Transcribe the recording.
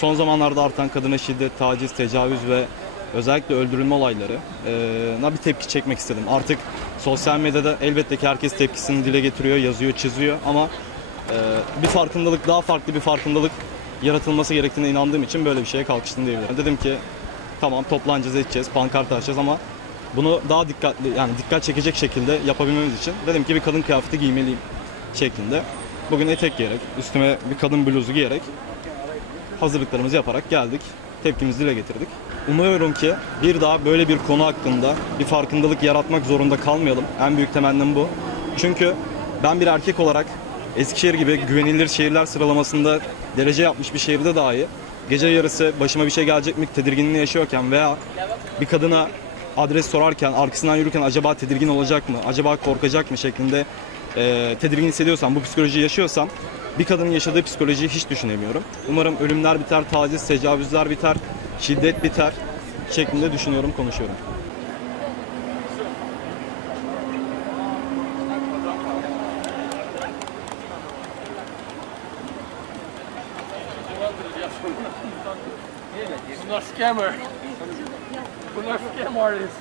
son zamanlarda artan kadına şiddet, taciz, tecavüz ve özellikle öldürülme olayları e, bir tepki çekmek istedim. Artık sosyal medyada elbette ki herkes tepkisini dile getiriyor, yazıyor, çiziyor ama bir farkındalık, daha farklı bir farkındalık yaratılması gerektiğine inandığım için böyle bir şeye kalkıştım diyebilirim. Dedim ki tamam toplanacağız, edeceğiz, pankart açacağız ama bunu daha dikkatli yani dikkat çekecek şekilde yapabilmemiz için dedim ki bir kadın kıyafeti giymeliyim şeklinde. Bugün etek giyerek, üstüme bir kadın bluzu giyerek hazırlıklarımızı yaparak geldik. Tepkimizi dile getirdik. Umuyorum ki bir daha böyle bir konu hakkında bir farkındalık yaratmak zorunda kalmayalım. En büyük temennim bu. Çünkü ben bir erkek olarak Eskişehir gibi güvenilir şehirler sıralamasında derece yapmış bir şehirde dahi gece yarısı başıma bir şey gelecek mi tedirginliğini yaşıyorken veya bir kadına adres sorarken arkasından yürürken acaba tedirgin olacak mı, acaba korkacak mı şeklinde e, tedirgin hissediyorsam, bu psikolojiyi yaşıyorsam bir kadının yaşadığı psikolojiyi hiç düşünemiyorum. Umarım ölümler biter, taciz, tecavüzler biter, şiddet biter şeklinde düşünüyorum, konuşuyorum. Bunlar scammer. Bunlar scam artist.